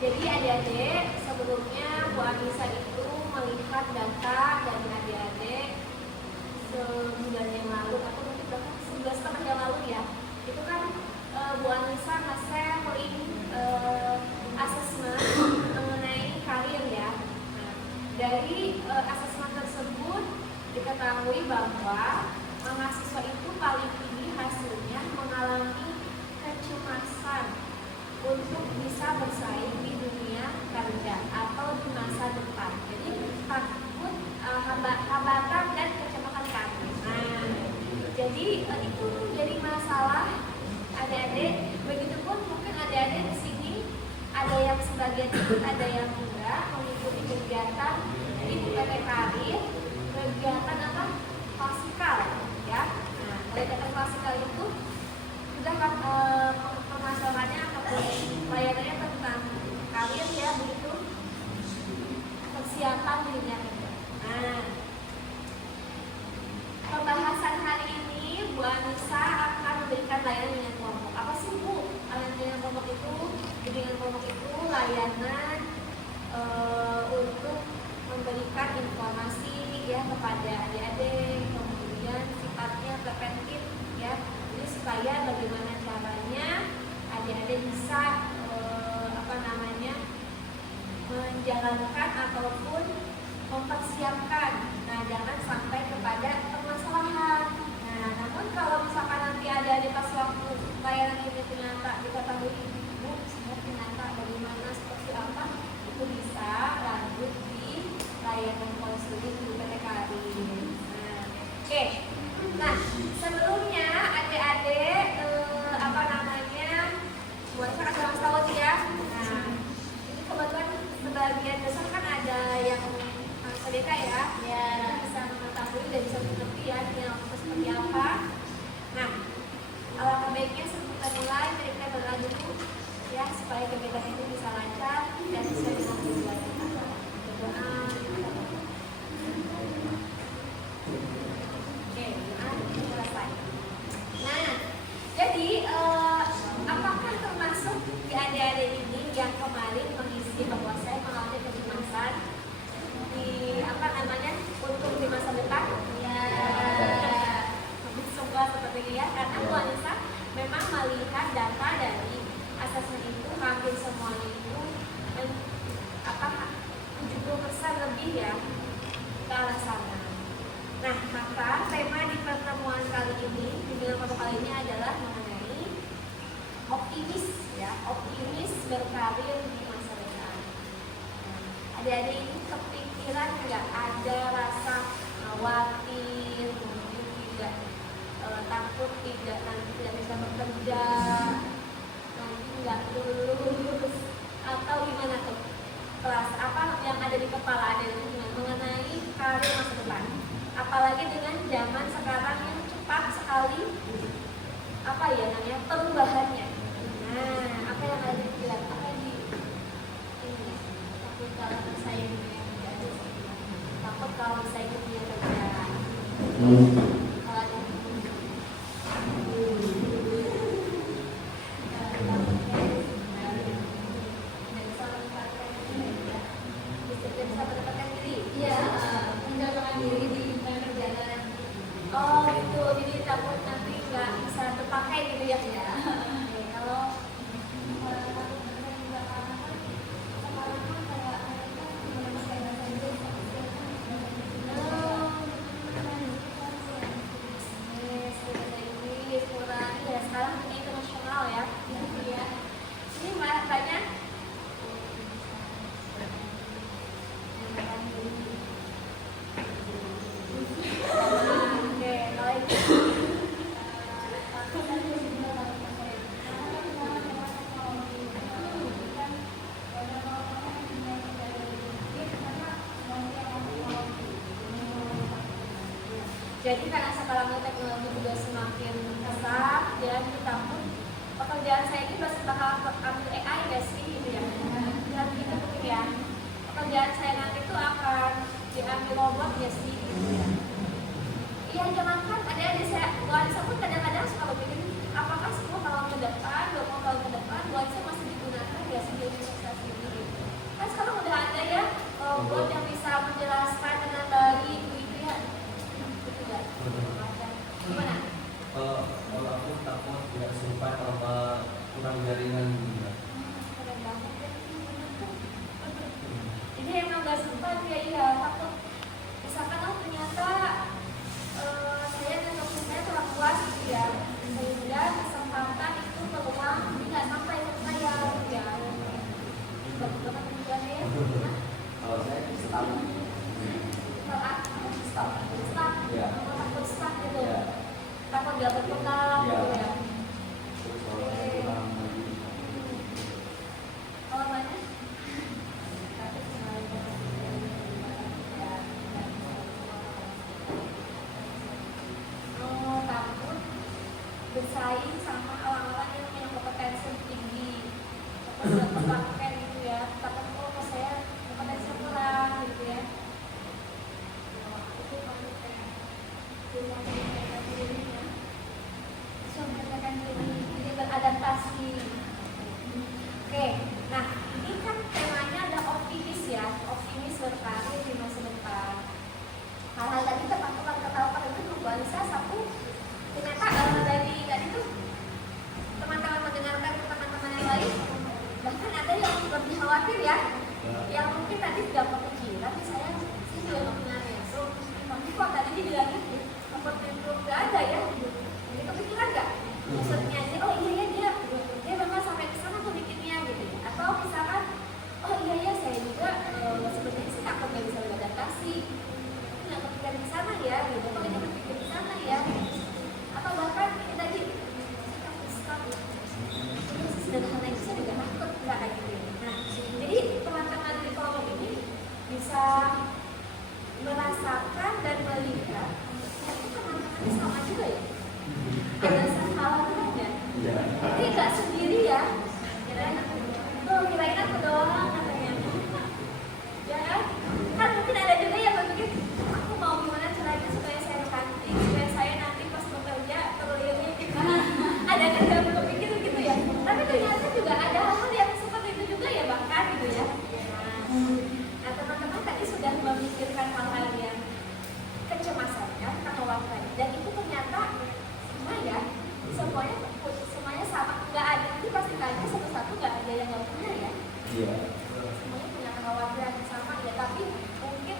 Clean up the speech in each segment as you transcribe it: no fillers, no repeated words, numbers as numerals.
Jadi adik-adik, sebelumnya Bu Anissa itu melihat data dari adik-adik sebulan yang lalu atau mungkin bahkan 11 tahun yang lalu ya. Itu kan Bu Anissa nge-sharing asesmen mengenai karir ya. Nah, dari asesmen tersebut diketahui bahwa mahasiswa itu paling tinggi hasilnya mengalami kecemasan untuk bisa bersaing di dunia kerja atau di masa depan. Jadi takut hambatan dan kecemasan karir. Nah, jadi itu jadi masalah adik-adik. Begitupun mungkin adik-adik di sini ada yang sebagian ikut, ada yang enggak mengikuti kegiatan di PT Karir, kegiatan apa? Klasikal, ya. Nah, kegiatan klasikal itu sudah permasalahannya ataupun layanannya tentang karir ya, begitu persiapan di dunia kerja. Nah, pembahasan hari ini Bu Anissa akan memberikan layanan dengan kelompok. Apa sih Bu? Layanan dengan kelompok itu, dengan kelompok itu layanan untuk memberikan informasi ya kepada adik-adik, kemudian sifatnya preventif ya. Jadi supaya bagaimana caranya adik-adik bisa menjalankan ataupun mempersiapkan. Nah, jangan sampai kepada permasalahan. Nah, namun kalau misalkan nanti adik-adik pas waktu layanan ini ternyata diketahui Bu, saya ternyata bagaimana seperti apa, itu bisa lanjut di layanan konseling di PT Karir. Nah, oke. Nah, sebelumnya adik-adik buat saya kasih tahu ya. Nah, ini kebetulan sebagian besar kan ada yang sedekah ya, bisa mengetahui dan bisa mengerti ya yang seperti apa. Nah, alangkah baiknya sebelum kita mulai, kita berlanjut ya supaya kegiatan itu bisa lancar dan sesuai dengan tujuan kita. Berdoa. Oke, selesai. Nah, jadi apakah termasuk di adik-adik ini yang kemarin mengisi bahwa saya mengalami kecemasan di untuk di masa depan? Ya, semua seperti ini ya, karena Bu Anissa memang melihat data dari asesmen itu hampir semuanya itu 70% lebih ya ke arah sana. Nah, maka tema di pertemuan kali ini, kelompok kali ini adalah mengenai optimis ya, optimis berkarir di masa depan. Adik-adik ini kepikiran nggak ada rasa khawatir, mungkin tidak takut nanti tidak bisa bekerja, nanti nggak lulus, atau gimana tuh? Kelas apa yang ada di kepala adik mengenai karir masa depan? Apalagi dengan zaman sekarang yang cepat sekali perubahannya. Nah, apa yang ada di pikiran? Apa di ini? Takut kalau saya takut kalau saya punya kerja. Jadi karena sekarang teknologi juga semakin pesat, ya kita pun pekerjaan saya ini bakal ambil AI nggak sih gitu ya? Dan kita mungkin ya pekerjaan saya nanti itu akan diambil robot ya sih gitu ya? Iya, jangankan ada saya, Bu Anissa pun kadang-kadang suka berpikir apakah 10 tahun ke depan, 20 tahun ke depan Bu Anissa masih digunakan ya sih di universitas ini? kan ya, iya takut misalkan oh ternyata saya dan teman saya telah puas gitu ya, sehingga kesempatan itu peluang nggak sampai ke saya gitu ya. Bapak juga ya, kalau saya staff ya, takut stuck gitu, ya. takut nggak berkembang Ya. gitu ya. Terus kalau saya kurang lagi Kalau mana? Oh, takut bersaing sama orang-orang yang punya kompetensi tinggi, takut nggak kepake gitu ya, takut kok saya kompetensi kurang gitu ya. Itu takut kayak menyesuaikan dirinya, menyesuaikan diri, jadi beradaptasi. Oke, nah ini kan temanya ada optimis ya, optimis berkarir di masa depan. Hal-hal tadi teman-teman ketahuan itu membuat saya satu, ternyata dari tadi tuh teman-teman mendengarkan teman-teman yang lain, bahkan ada yang lebih khawatir ya, yang mungkin tadi tidak kepikiran, saya juga nggak punya reso, tapi kok tadi dibilang gitu, itu nggak ada ya, jadi kepikiran nggak? Maksudnya aja, oh iya ya dia memang sampai ke sana tuh bikinnya gitu ya, atau misalkan, oh iya ya saya juga sebenarnya sih takut nggak bisa beradaptasi, nggak kepikiran di sana ya, gitu, kalau ini berpikir di sana ya, atau bahkan ini tadi takut sekali, sederhana itu saya juga takut nggak kayak gitu. Nah, jadi teman-teman di kolom ini bisa merasakan dan melihat, ya itu teman-teman sama juga ya, ada kekhawatirannya, jadi nggak sendiri ya, kirain aku doang katanya, ya kan mungkin ada juga yang berpikir aku mau gimana caranya supaya saya cantik, supaya saya nanti pas bekerja terlihat gitu. Ada kan yang berpikir gitu ya, tapi ternyata juga ada hal-hal yang seperti itu juga ya, bahkan gitu ya. Nah teman-teman tadi sudah memikirkan hal-hal yang kecemasannya, kekhawatiran, dan itu ternyata sama ya, semuanya sama, nggak ada, nanti pasti tanya satu-satu, nggak ada yang nggak punya ya. iya. Semuanya punya kekhawatiran yang sama ya, tapi mungkin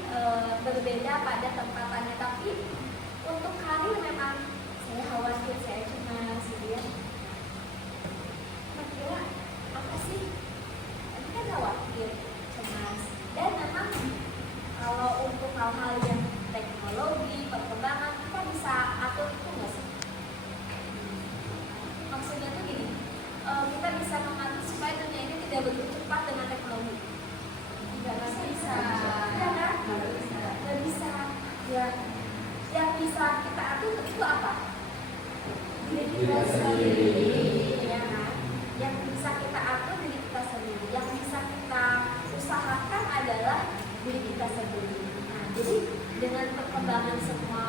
berbeda pada tempatannya. Tapi untuk karir memang saya khawatir, saya cemas gitu ya. Kira-kira apa sih? Tadi kan khawatir, cemas, dan memang kalau untuk hal-hal yang teknologi, perkembangan, kita bisa atur itu nggak sih? Maksudnya tuh gini, kita bisa mengatur supaya dunia ini tidak begitu cepat dengan teknologi. Nggak bisa, ya kan? Nggak bisa. Ya, yang bisa kita atur itu apa? Diri kita sendiri, ya kan? Yang bisa kita atur diri kita sendiri. Yang bisa kita usahakan adalah diri kita sendiri. Nah, jadi dengan perkembangan semua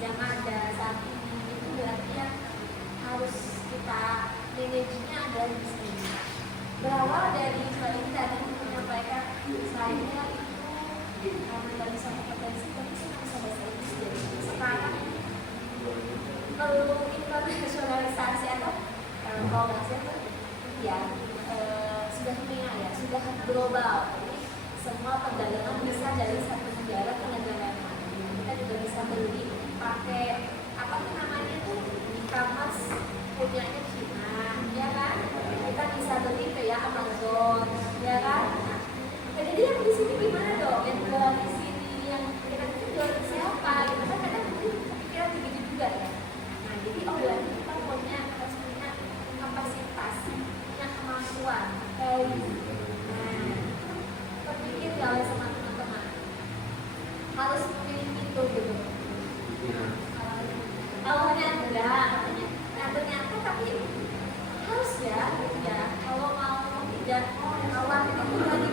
yang ada saat ini, itu berarti yang harus kita manajernya adalah diri sendiri. Berawal dari soal ini tadi menyampaikan saya itu karena nggak bisa kompetensi, tapi saya nggak bisa bahasa Inggris. Jadi sekarang perlu internasionalisasi atau kalau bahasa itu ya sudah dunia ya, sudah global. Jadi semua perdagangan bisa dari satu negara ke negara lain. Kita juga bisa beli pakai apa tuh namanya tuh e-commerce punyanya Cina, ya kan? Kita bisa beli ke ya Amazon, ya kan? Nah, jadi yang di sini gimana dong? Yang jual di sini, yang kita jual ke siapa? Gitu kan kadang mungkin pikiran begitu juga ya. Nah, jadi berarti kita harus punya kapasitas, punya kemampuan kayak gitu. Nah, berpikir ya oleh sama teman-teman harus memiliki itu gitu. Awalnya enggak katanya. Nah ternyata tapi harus ya, gitu ya. Kalau mau tidak awal itu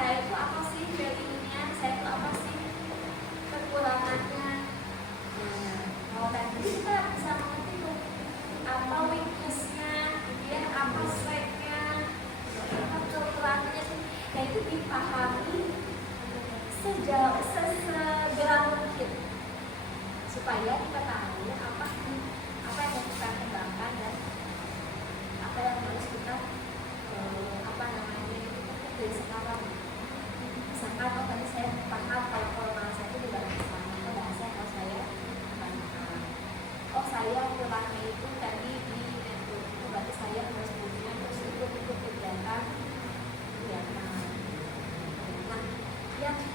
saya itu apa sih value-nya, saya itu apa sih kekurangannya. Nah, kalau tadi kita bisa mengerti tuh apa weakness-nya, kemudian apa strength-nya, apa kekurangannya sih. Nah itu dipahami segera mungkin supaya kita tahu apa yang mau kita kembangkan dan apa yang harus kita dari sekarang. Misalkan tadi saya paham kalau bahasa itu di bahasa atau bahasa yang harus saya kembangkan. Saya kurangnya itu tadi di network, berarti saya harus punya terus ikut kegiatan.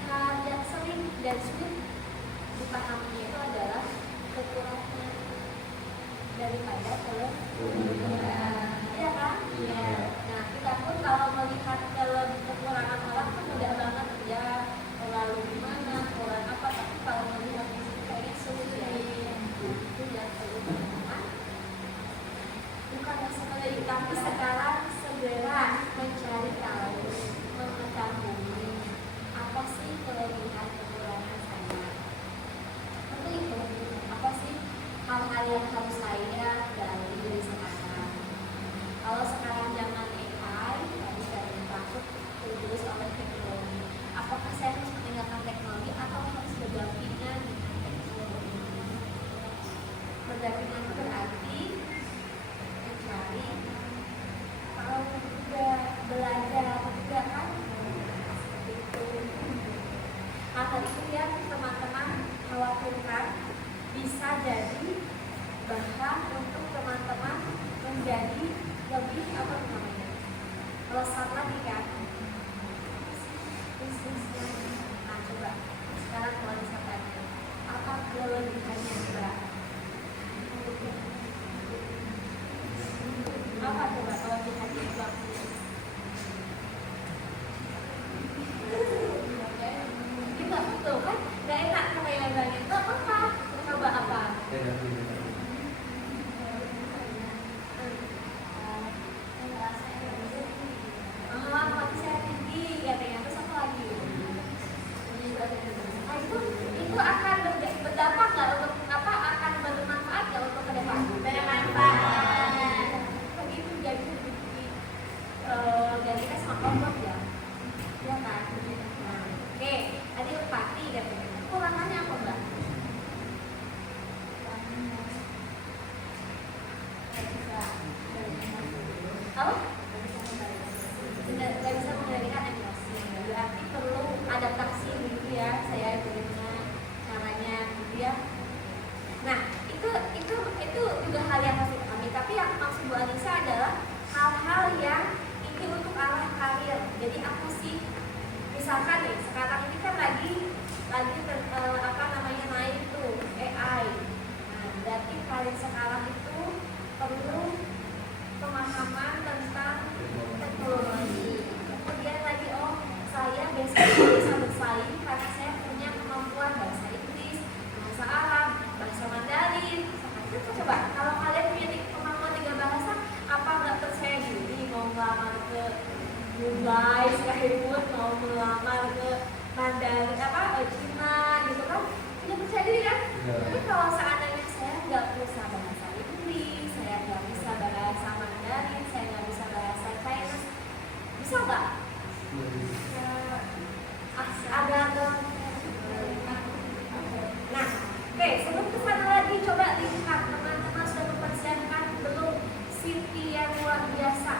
Nah, yang sering dan sulit dipahaminya itu adalah kekurangan daripada kelebihan. Iya kan? Iya. Nah, kita pun kalau melihat kekurangan orang kan mudah banget ya terlalu gimana, kurang apa, tapi kalau melihat itu kayaknya sulit ya. Itu yang perlu teman-teman. Bukan sebenarnya, tapi sekarang segera mencari tahu, mengetahui apa sih kelebihan kekurangan saya. Tentu itu apa sih hal-hal yang harus saya gali dari sekarang. Kalau sekarang zaman AI, tadi dari takut terus oleh teknologi. Apakah saya harus meninggalkan teknologi atau harus berdampingan dengan teknologi? Berdampingan itu berarti mencari, kalau juga belajar juga kan seperti itu. Nah tadi itu ya teman-teman khawatirkan bisa jadi bahan untuk teman-teman menjadi lebih apa namanya melesat lagi kan bisnisnya. Nah coba sekarang kalau misalkan apa kelebihannya coba apa coba kelebihannya coba kita betul kan nggak enak kalau yang bilangnya itu apa coba apa itu akan berdampak nggak untuk apa, akan bermanfaat nggak untuk ke depan? Bermanfaat. Begitu jadi kita smart comfort ya, ya kan? Nah, oke, tadi empati katanya. Kekurangannya apa mbak? Apa? Nggak bisa mengendalikan emosi, berarti perlu adaptasi gitu ya, saya bagaimana caranya gitu ya. Nah itu juga hal yang harus dipahami, tapi yang maksud Bu Anissa adalah hal-hal yang ini untuk arah karir. Jadi aku sih misalkan nih sekarang ini kan lagi apa namanya naik tuh AI. Nah berarti kalian sekarang itu perlu pemahaman tentang teknologi. Kemudian lagi saya biasanya bisa bersaing karena saya punya kemampuan bahasa Inggris, bahasa Arab, bahasa Mandarin. Itu coba kalau kalian punya kemampuan 3 bahasa, apa nggak percaya diri mau melamar ke Dubai, Skywood, mau melamar ke Mandarin Cina gitu kan? Tidak percaya diri kan? Tapi kalau seandainya saya nggak bisa bahasa Inggris, saya nggak bisa bahasa Mandarin, saya nggak bisa bahasa Chinese, bisa nggak? Nah, oke, sebelum kesana lagi coba lihat teman-teman sudah mempersiapkan belum CV yang luar biasa.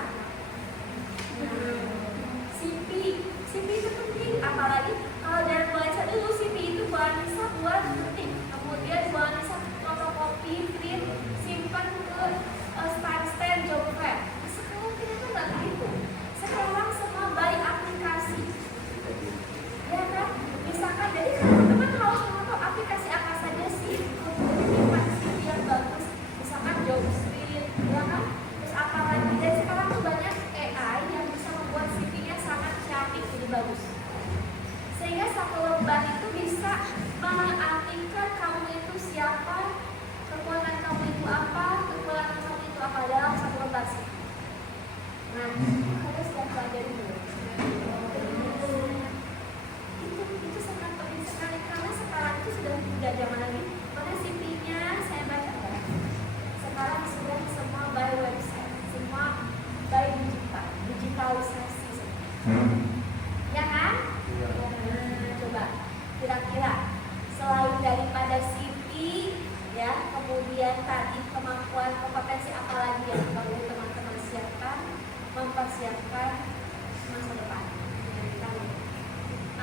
CV itu penting, apalagi kalau dari mulai dulu CV itu Bu Anissa buat penting. Kemudian Bu Anissa fotokopi, print, simpan ke stand job fair. Sekarang kita nggak begitu. Sekarang semua by aplikasi. Ya kan? Misalkan jadi teman-teman harus tahu aplikasi apa saja sih untuk menyimpan CV yang bagus. Misalkan Jobstreet, ya kan? Terus apa lagi? Dan sekarang tuh banyak generalisasi. Ya kan? Coba kira-kira selain daripada CV ya, kemudian tadi kemampuan kompetensi apa lagi yang perlu teman-teman siapkan mempersiapkan masa depan?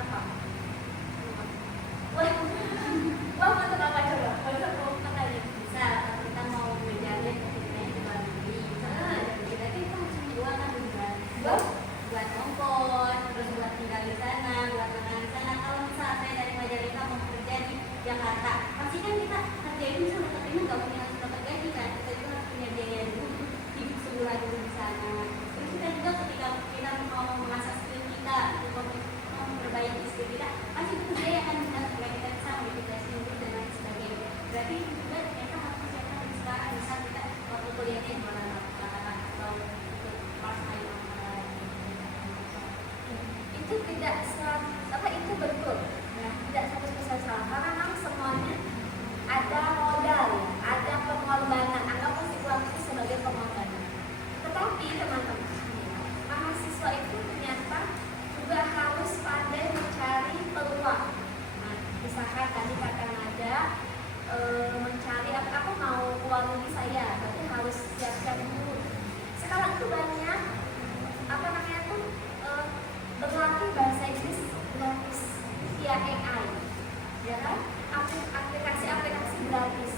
Apa? Wah, untuk apa coba? Untuk apa tadi? Bisa kita mau menjalin kepentingan di luar negeri. Kita itu semua kan buat ongkos, terus buat tinggal di sana, buat makan di sana. Kalau misalnya saya dari Majalengka mau kerja di Jakarta, pasti kan kita kerja itu bisa dapat nggak punya dapat gaji kan? Kita juga harus punya biaya dulu hidup sebulan dulu di sana. Terus kita juga ketika kita mau mengasah skill kita, untuk mau memperbaiki skill kita, pasti itu biaya kan kita supaya kita bisa modifikasi dulu dan lain sebagainya. Berarti juga kita harus persiapkan dari sekarang, misal kita waktu kuliahnya gimana katakan atau pas ayo Itu tidak apa itu betul ya, tidak 100% salah karena memang semuanya ada modal ya, ada pengorbanan, anggap si uang itu sebagai pengorbanan. Tetapi teman-teman ya, mahasiswa itu ternyata juga harus pandai mencari peluang. Nah, misalkan tadi kata Nada mencari aku mau uang negeri saya, berarti harus siapkan dulu. Sekarang itu banyak apa namanya tuh berlatih bahasa Inggris gratis via AI, ya kan? Aplikasi-aplikasi gratis.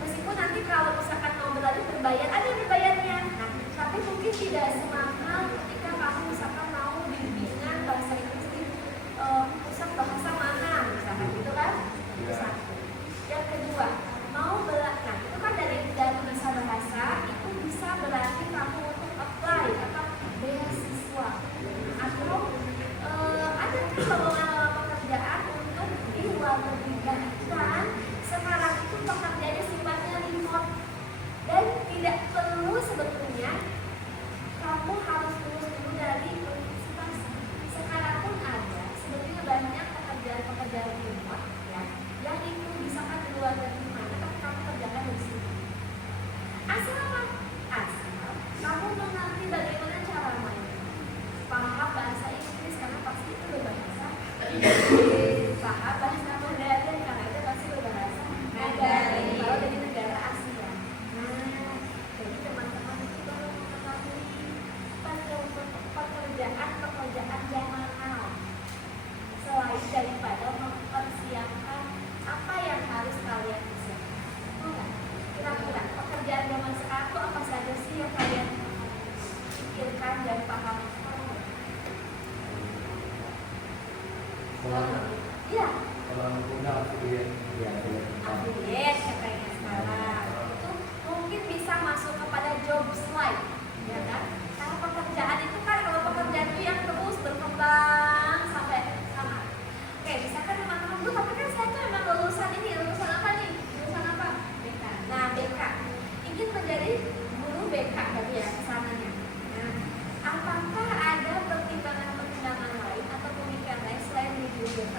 Meskipun nanti kalau misalkan mau berlatih berbayar, ada yang berbayarnya. Nah, tapi mungkin tidak semahal ketika kamu misalkan mau bimbingan bahasa Inggris di pusat bahasa mana, misalkan gitu kan? Satu. Yang kedua, mau berlatih, nah itu kan dari masa bahasa itu bisa berlatih kamu untuk apply apa beasiswa atau ada kan lowongan pekerjaan untuk di luar negeri kan sekarang itu pekerjaannya sifatnya remote dan tidak perlu sebetulnya kamu harus lulus dulu dari universitas. Sekarang pun ada sebetulnya banyak pekerjaan remote ya yang itu bisa kan di luar negeri mana tapi kamu kerjakan di sini. Asal apa? Asal kamu mengerti bagaimana cara main, paham bahasa Inggris karena pasti itu berbahasa Inggris, paham bahasa Mandarin karena itu pasti berbahasa Mandarin kalau dari negara Asia. Nah, jadi teman-teman itu perlu mengetahui pekerjaan zaman now selain daripada mempersiapkan apa yang harus kalian bisa. Kira-kira pekerjaan zaman sekarang itu apa saja sih yang kalian pikirkan dan paham? Iya. Kalau punya affiliate, ya Affiliate katanya sekarang itu mungkin bisa masuk kepada job slide, ya kan? Karena pekerjaan itu kan kalau pekerjaan itu yang terus berkembang sampai sama. Oke, misalkan teman-teman tuh, tapi kan saya tuh memang lulusan apa nih? Lulusan apa? BK. Nah, BK ingin menjadi guru BK berarti ya kesananya. Nah, apakah ada pertimbangan lain atau pemikiran lain selain di guru BK?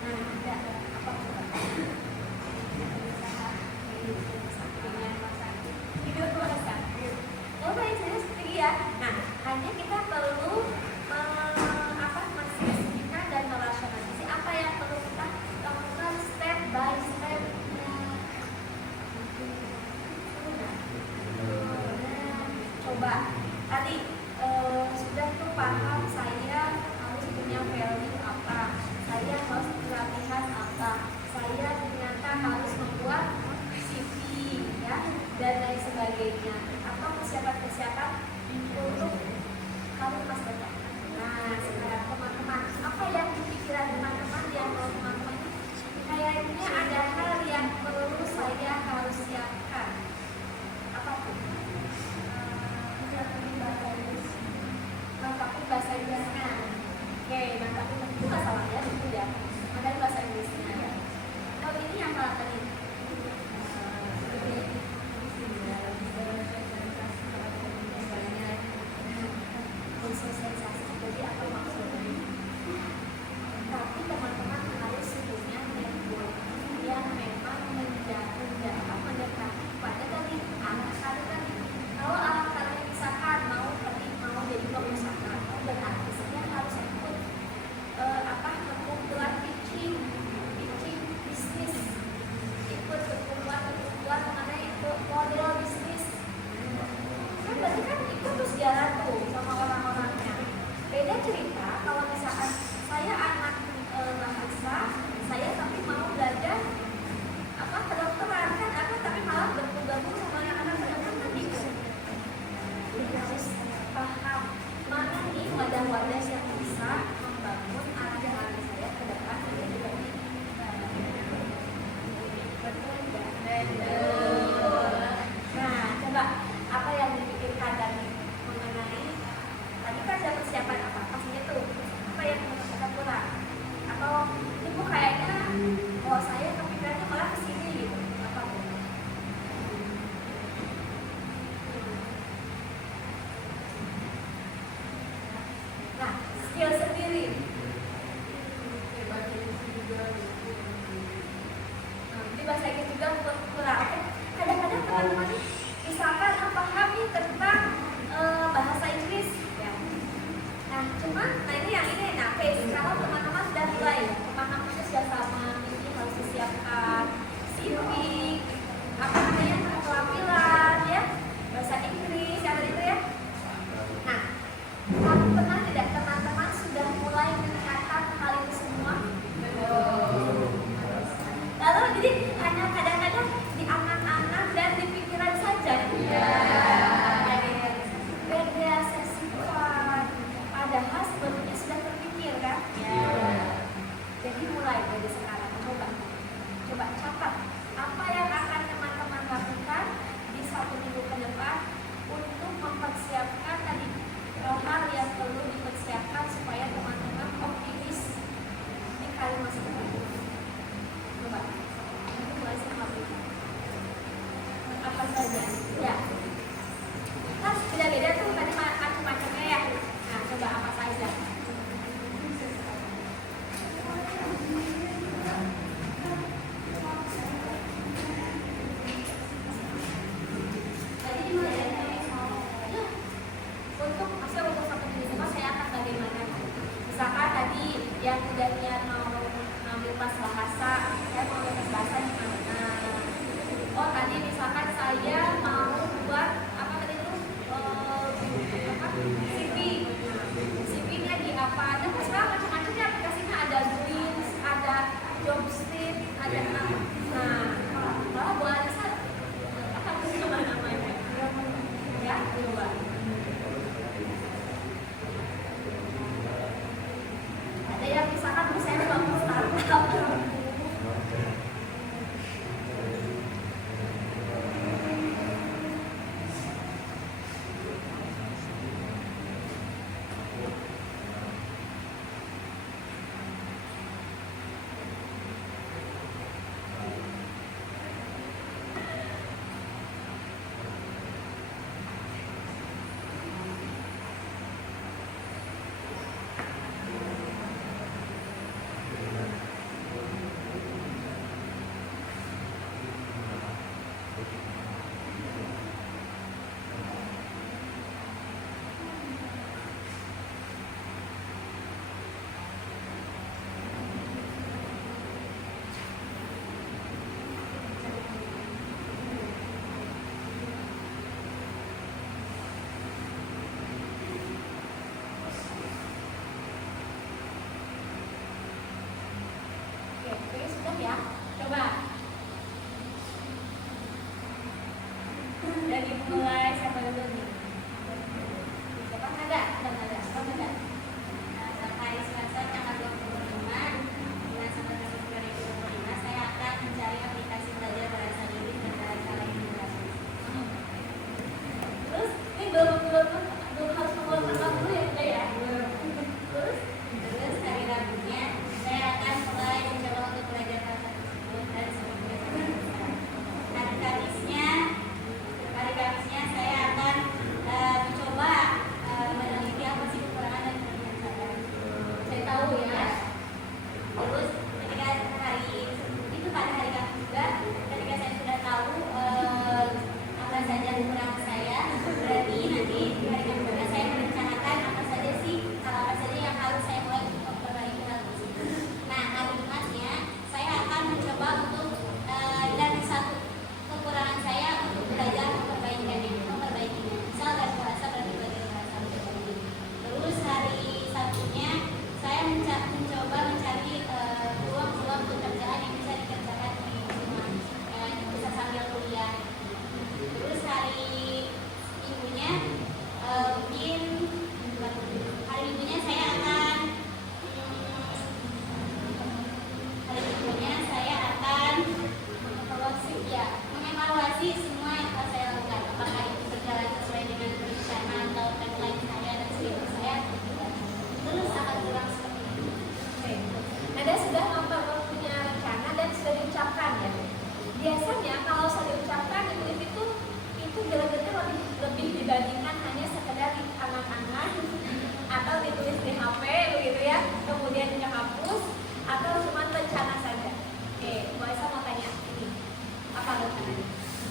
Nah, ada apa coba? Oh, baik, serius tinggi ya. Nah, hanya kita perlu menspesifikkan dan merasionalisasi apa yang perlu kita lakukan step by step. Coba tadi sudah tuh paham saya harus punya value apa, saya harus pelatihan apa, saya ternyata harus membuat CV ya dan lain sebagainya atau persiapan untuk karir masa depan. Nah, sekarang teman-teman, apa yang di pikiran teman-teman yang mau teman-teman kayaknya ada hal yang perlu saya harus siapkan. Apa tuh? Mantapin bahasa Inggrisnya. Oke, mantapin itu nggak salah ya, itu ya. Mantapin bahasa Inggrisnya ya. Kalau ini yang salah tadi. Sosialisasi. Jadi apa maksudnya? Tapi teman-teman harus punya network yang memang mendekati pada tadi anak-anak tadi. Kalau anak-anak misalkan mau jadi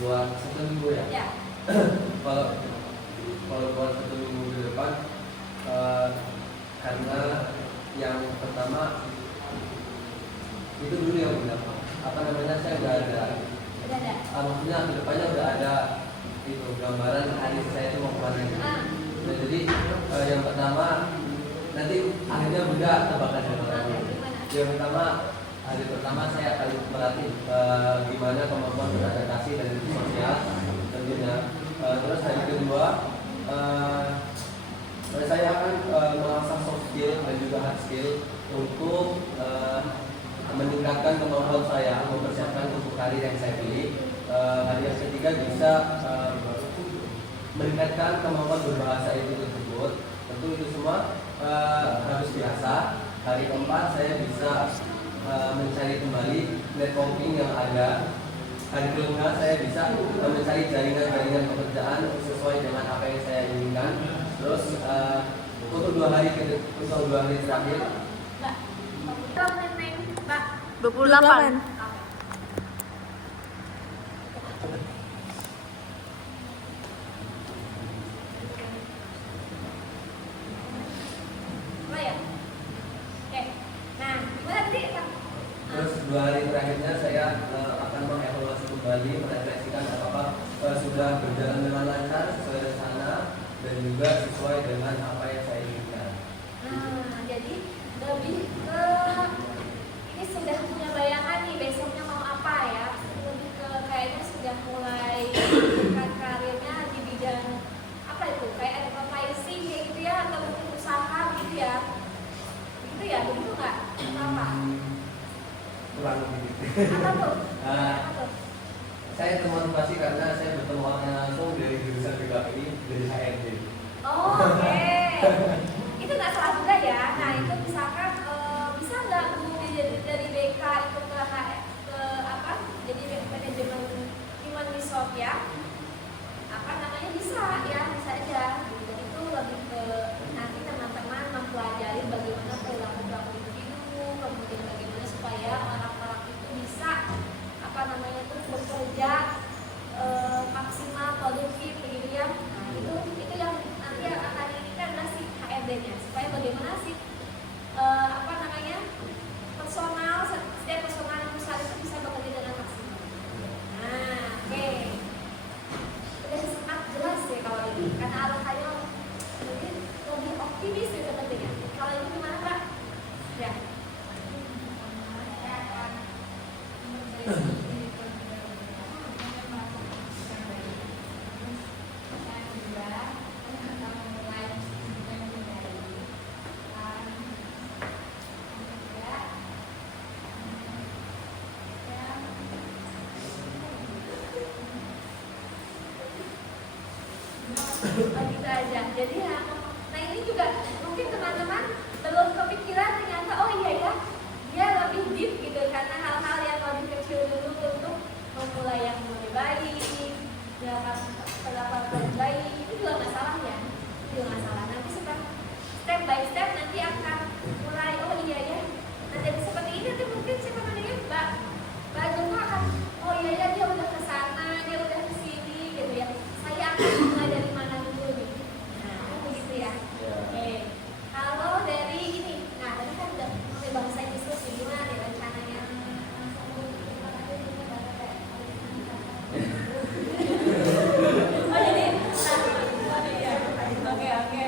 buat 1 minggu ya. Ya. Kalau buat 1 minggu ke depan, karena yang pertama itu dulu yang pertama. Apa namanya, saya udah ada. Udah ada. Maksudnya kedepannya udah ada itu gambaran hari saya itu mau kemana gitu. Ah. Nah, jadi yang pertama nanti akhirnya beda tebakannya. Gimana? Yang pertama, hari pertama saya akan melatih gimana kemampuan beradaptasi dan sosial tentunya. Terus hari kedua saya akan mengasah soft skill dan juga hard skill untuk meningkatkan kemampuan saya, mempersiapkan untuk karir yang saya pilih. Hari yang ketiga bisa meningkatkan kemampuan berbahasa itu tersebut. Tentu itu semua harus biasa. Hari keempat saya bisa mencari kembali networking yang ada. Hari kelima saya bisa mencari jaringan-jaringan pekerjaan sesuai dengan apa yang saya inginkan. Terus untuk 2 hari terakhir, Pak. 28. Apa ya? Oke. Nah, gimana tadi? terus 2 hari terakhirnya saya akan mengevaluasi kembali, merefleksikan apakah sudah berjalan dengan lancar sesuai rencana dan juga sesuai dengan apa yang saya inginkan. Nah, jadi lebih ke ini sudah punya bayangan nih besoknya mau apa ya? Lebih ke kayaknya sudah mulai menentukan karirnya di bidang apa itu? Kayak advertising kayak gitu ya, atau mungkin usaha gitu ya? Gitu ya, begitu nggak? Atau apa? kurang lebih. Apa tuh? Nah, Apa tuh? saya termotivasi karena saya bertemu orang langsung dari jurusan PKPI dari HRD. Oh, oke. Itu nggak salah juga ya. Nah, itu misalkan bisa nggak Bu dari BK itu ke apa? Jadi manajemen human resource ya. Apa namanya bisa ya, bisa aja. Gitu. Itu lebih ke nanti teman-teman mempelajari bagaimana perilaku individu, kemudian bagaimana supaya orang-orang itu bisa apa namanya itu bekerja maksimal produktif begitu ya. Nah, itu yang nanti yang akan ini kan adalah si HRD-nya supaya bagaimana sih apa namanya personal setiap personal yang perusahaan itu bisa bekerja dengan maksimal. Nah, oke. Udah sangat jelas ya kalau ini karena arahannya mungkin lebih optimis ya sepertinya. Kalau ini gimana Pak? Ya. Gitu aja. Jadi ya, nah ini juga mungkin teman-teman belum kepikiran ternyata oh iya ya dia lebih deep gitu karena hal-hal yang lebih kecil dulu untuk memulai yang lebih baik, pendapat lebih baik itu juga nggak salah ya, itu juga nggak salah. Nanti step by step nanti akan mulai oh iya ya. Nah jadi seperti ini nanti mungkin siapa namanya Mbak Joko akan oh iya ya dia udah ke sana, dia udah ke sini gitu ya. Saya akan mulai dari mana dulu nih. Nah, begitu ya. Oke. Kalau dari ini, nah tadi kan udah pakai bahasa Inggris gimana nih rencananya? Oh jadi, oke.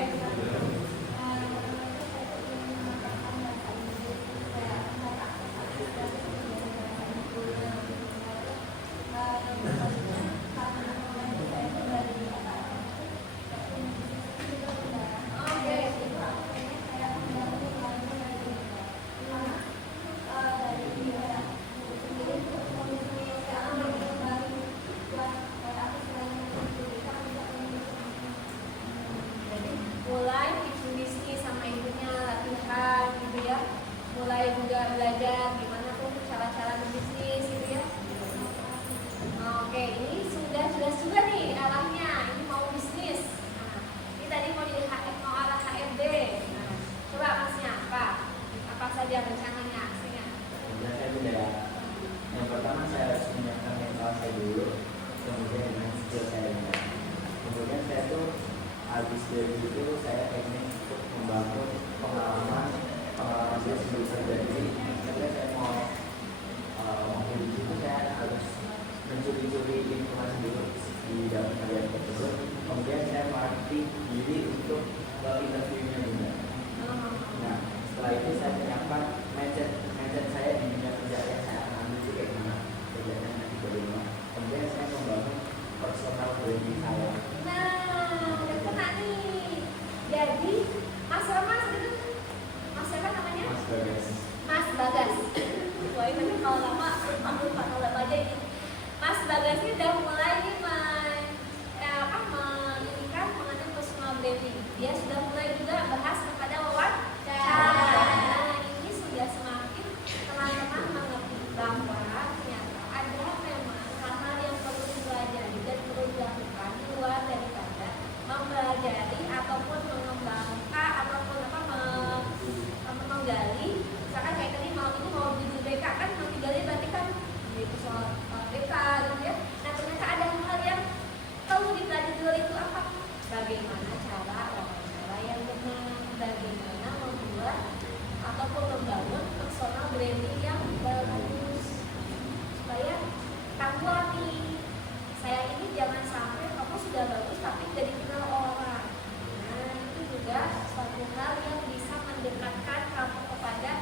mendekatkan kamu kepada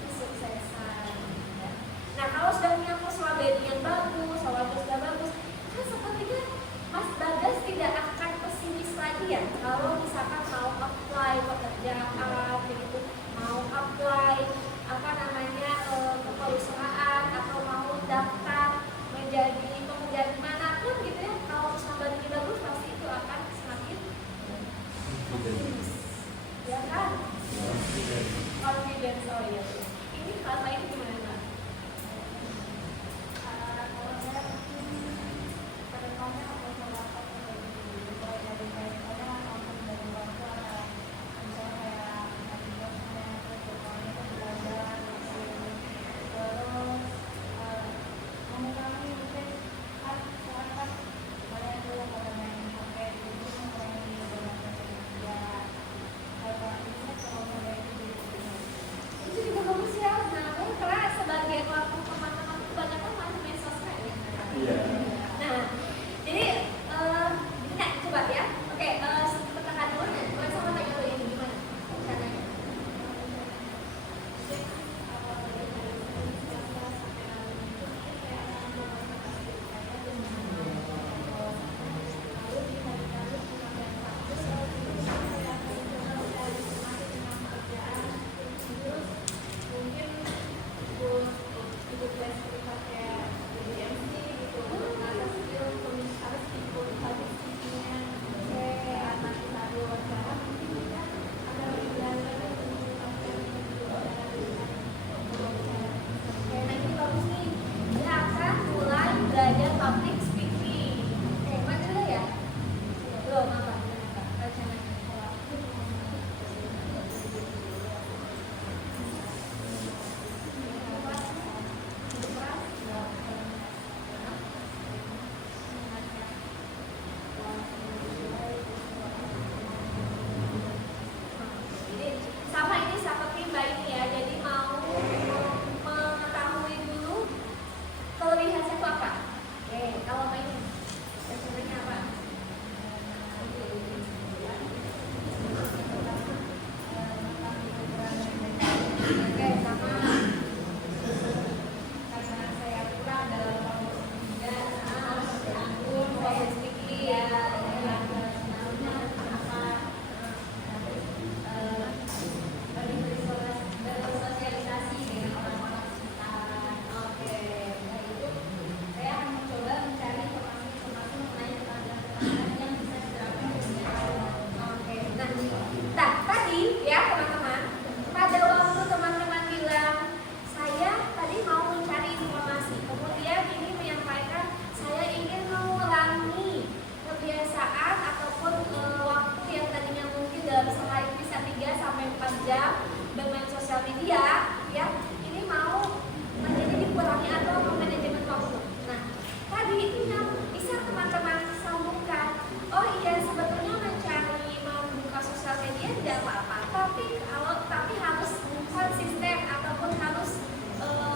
kesuksesan. Ya. Nah, kalau sudah punya personal branding yang bagus, awalnya sudah bagus, kan sepertinya Mas Bagas tidak akan pesimis lagi ya kalau misalkan mau apply pekerjaan, begitu, mau apply ke perusahaan atau mau daftar menjadi pekerjaan manapun gitu ya. Kalau personal branding bagus pasti itu akan semakin optimis, ya kan? Confidence, oh iya. Ini hal lain gimana, Mbak? Kalau saya pada konten atau salah satu mulai dari kayak orang konten dari waktu atau misalnya kayak dari bosnya terus pokoknya itu belajar terus mengurangi mungkin kan masyarakat banyak dulu pada main HP itu mengurangi beberapa media kalau ini kalau mulai itu Itu juga bagus ya. Nah, karena sebagian waktu teman-teman itu banyak kan main main sosmed ya. Iya. Nah, jadi ini coba ya. Oke, tekan dulu. Coba sama tanya dulu ini gimana caranya. mungkin ikut les privat kayak jadi MC gitu ada skill harus ikut partisipasinya kayak anak tadi wawancara mungkin kita ada belajar Oke, nah ini bagus nih. Dia akan mulai belajar public speaking. Oke, mana dulu ya? Belum apa? Rencananya. Jadi sama ini seperti Mbak ini ya. Jadi mau mengetahui dulu kelebihan saya itu apa. Oke, kalau Mbak ini rencananya apa? Oke, sama. karena saya kurang dalam komunikasi Anggun, public speaking ya. bersosialisasi dengan orang-orang sekitar. Oke. Nah, itu saya akan mencoba mencari informasi mengenai tetangga-tetangga yang bisa diterapkan di dunia Oke, nah tadi ya teman-teman, pada waktu teman-teman bilang saya tadi mau mencari informasi, kemudian ini menyampaikan saya ingin mengurangi kebiasaan ataupun waktu yang tadinya mungkin dalam sehari bisa 3 sampai 4 jam bermain sosial media, ya ini mau menjadi dikurangi atau manajemen waktu. Nah tadi itu yang bisa teman-teman sambungkan. Oh iya, sebetulnya mencari membuka sosial media tidak apa-apa, tapi harus konsisten ataupun harus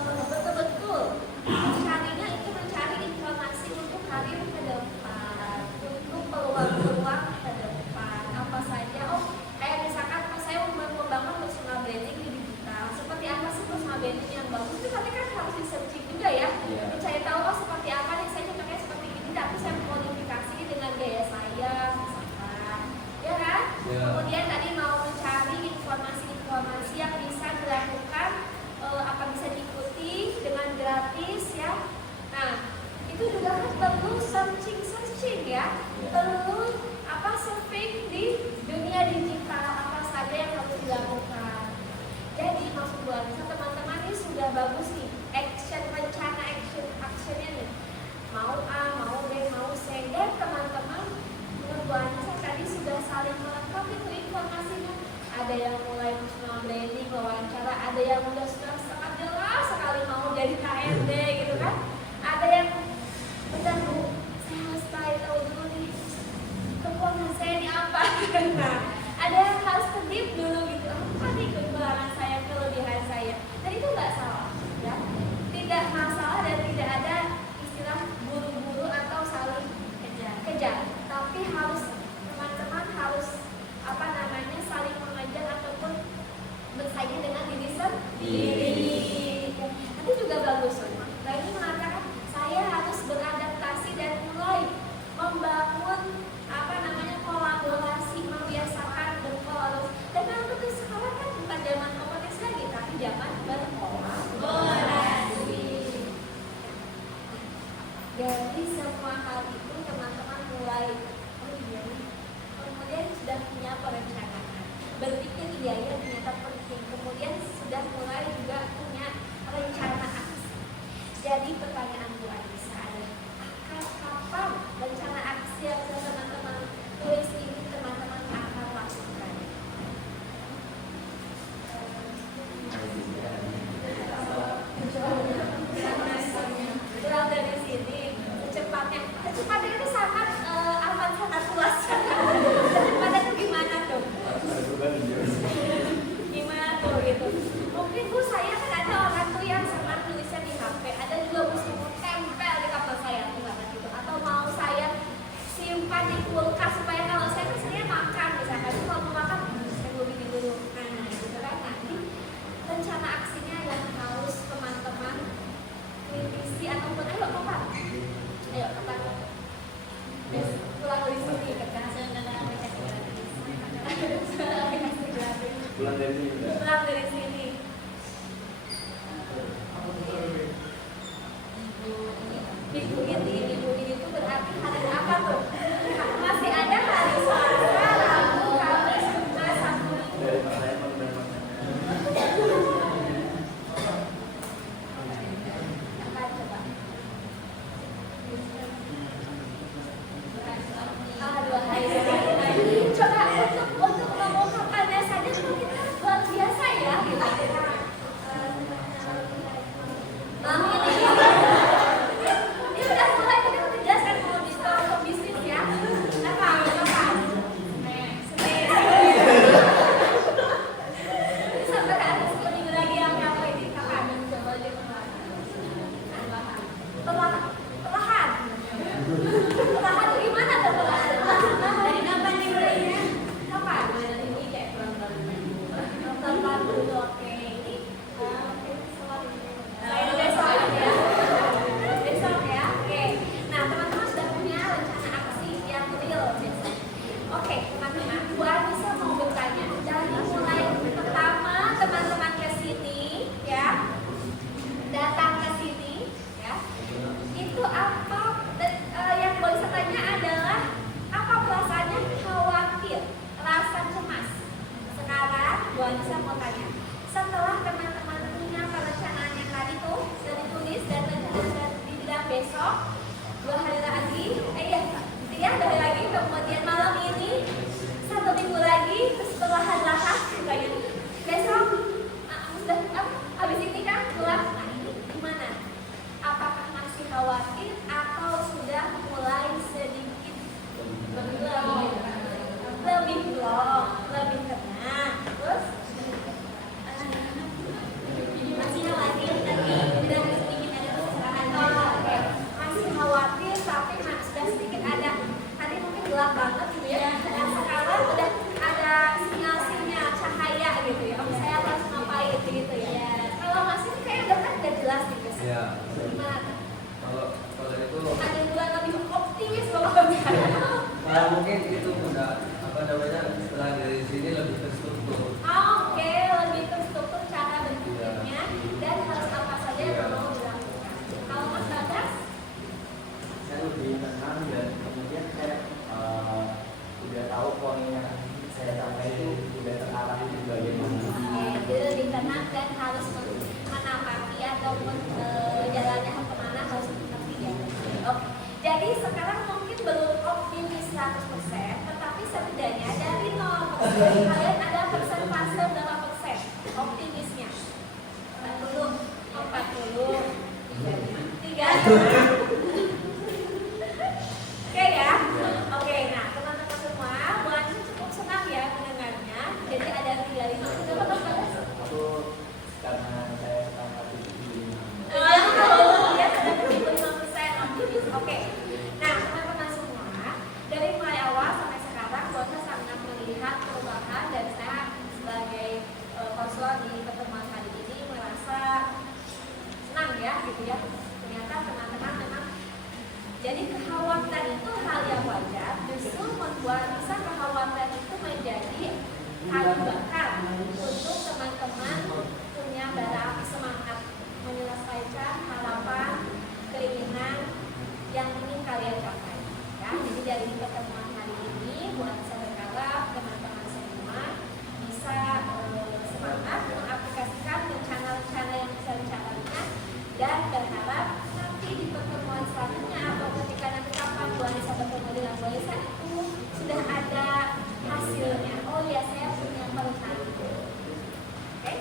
betul-betul mencarinya itu mencari informasi untuk karir ke depan, untuk peluang-peluang ke depan apa saja. Oh kayak misalkan saya mau membangun personal branding di digital, seperti apa sih personal branding yang bagus itu, tapi kan harus di searching juga ya. Mencari tahu oh seperti apa nih, saya cocoknya seperti ini, tapi saya modifikasi dengan gaya saya misalkan, ya kan? Kemudian tadi mau mencari informasi-informasi yang bisa dilakukan, apa bisa diikuti dengan gratis ya. Nah itu juga kan perlu searching ya, perlu surfing di dunia digital apa saja yang harus dilakukan. Jadi maksud gue teman-teman ini sudah bagus nih rencana actionnya nih, mau A, mau B, mau C, dan teman-teman menurut Anissa tadi sudah saling melengkapi itu informasinya. Ada yang mulai personal branding, wawancara, ada yang udah sangat jelas sekali mau jadi HRD gitu kan, ada yang bentar Bu, saya harus tahu dulu nih kekuatan saya ini apa. Nah, ada yang harus kedip dulu gitu, apa nih kekurangan saya, kelebihan saya, dan itu nggak salah ya, tidak masalah dan tidak ada istilah buru-buru atau saling kejar, tapi harus teman-teman harus saling mengajar ataupun pulang dari sini udah. Pulang dari sini. Minggu ini itu berarti hari apa tuh? Masih ada hari Selasa, Rabu, Kamis, Jumat, Sabtu, Minggu. Dari Pak Raymond dan Pak Apa coba? Ah, 2 hari lagi. Coba untuk ngomong kapannya saja itu kita luar biasa ya gitu. Ini udah mulai kita menjelaskan mau untuk bisnis ya. Apa? Senin. Sampai ada 10 minggu lagi yang apa ini kapan? Coba lihat. Perlahan. Perlahan tuh gimana tuh perlahan? Dari kapan nih mulainya? Kapan? Ini kayak pelan-pelan dulu. Oke, ini saya besok ya. Besok ya. Oke. Nah, teman-teman sudah punya rencana aksi yang real besok. Oke, teman-teman, Bu Anissa mau bertanya. Dari mulai pertama teman-teman ke sini ya. Datang ke sini ya. Itu apa yang boleh saya tanya adalah apa perasaannya khawatir, rasa cemas. Sekarang Bu Anissa mau tanya, setelah teman-teman punya perencanaan yang tadi tuh sudah ditulis dan rencana sudah dibilang besok 2 hari lagi, iya 2 hari lagi, kemudian malam ini 1 minggu lagi, terus perlahan-lahan kayak besok sudah habis ini kan pulang. Nah, ini gimana? Apakah masih khawatir atau sudah mulai sedikit lebih plong, lebih tenang? Terus Masih khawatir tapi sudah sedikit ada pencerahan. oke. Masih khawatir tapi sudah sedikit ada. Tadi mungkin gelap banget gitu ya. Dan sekarang udah ada sinyal-sinyal cahaya gitu ya. Oh, saya harus ngapain gitu ya. Kalau masih kayak udah jelas nih guys. Ya. Gimana? Kalau itu Ada yang bulan lebih optimis kalau mungkin itu udah apa namanya setelah dari sini lebih terstruktur. Oke, lebih terstruktur cara berpikirnya dan harus apa saja yang mau dilakukan. Kalau Mas Bagas, Saya lebih tenang dan kemudian saya udah tahu poin yang saya sampai itu udah terarah itu bagaimana. jadi lebih tenang dan harus menapaki ataupun jalannya kemana harus mengerti ya. Oke, jadi sekarang mungkin belum optimis 100%, tetapi setidaknya dari 0% kalian ada persentase berapa persen optimisnya? 40, 40, 3. Oke ya, oke. Nah teman-teman semua, Bu Anissa cukup senang ya mendengarnya. Jadi ada 35. Berapa Mas? Aku karena saya sekarang di Ya sudah 75% optimis. Oke. Nah teman-teman semua, dari mulai awal sampai sekarang, Bu Anissa sangat melihat perubahan dan saya sebagai konselor di pertemuan kali ini merasa senang ya, gitu ya. Ternyata teman-teman memang jadi kekhawatiran itu hal yang wajar, justru membuat bisa kekhawatiran itu menjadi kayu bakar untuk teman-teman punya bara api semangat menyelesaikan harapan, keinginan yang ingin kalian capai. Ya, jadi dari pertemuan hari ini, Bu Anissa berharap teman-teman semua bisa semangat mengaplikasikan rencana-rencana yang bisa dicatatkan dan berharap nanti di pertemuan selanjutnya atau ketika nanti kapan Bu Anissa bertemu dengan Bu Anissa itu sudah ada hasilnya. Oh ya, saya punya perencanaan. Oke?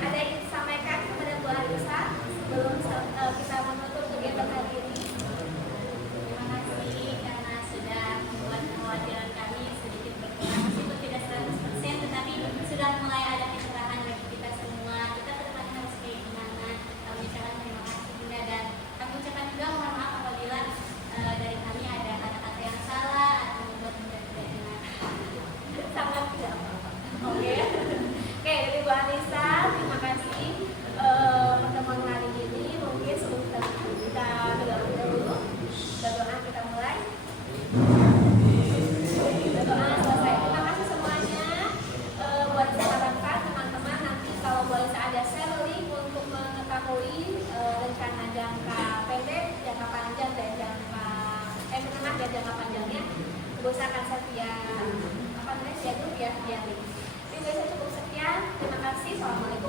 Ada yang ingin disampaikan kepada Bu Anissa sebelum kita menutup kegiatan hari ini? Terima kasih karena sudah membuat kekhawatiran kami sedikit berkurang, meskipun tidak 100%, tetapi sudah mulai ada pencerahan bagi kita semua. Kita ke depan harus kayak gimana. Kami ucapkan terima kasih Bunda dan kami ucapkan juga mohon maaf apabila dari kami ada kata-kata yang salah atau membuat Bunda tidak enak. Sangat tidak apa-apa. Oke. Oke, dari Bu Anissa, terima kasih pertemuan hari ini. Mungkin sebelum kita berdoa dulu. Berdoa kita mulai. Berdoa selesai. Terima kasih semuanya. terjadi. Jadi saya cukup sekian. Terima kasih. Assalamualaikum.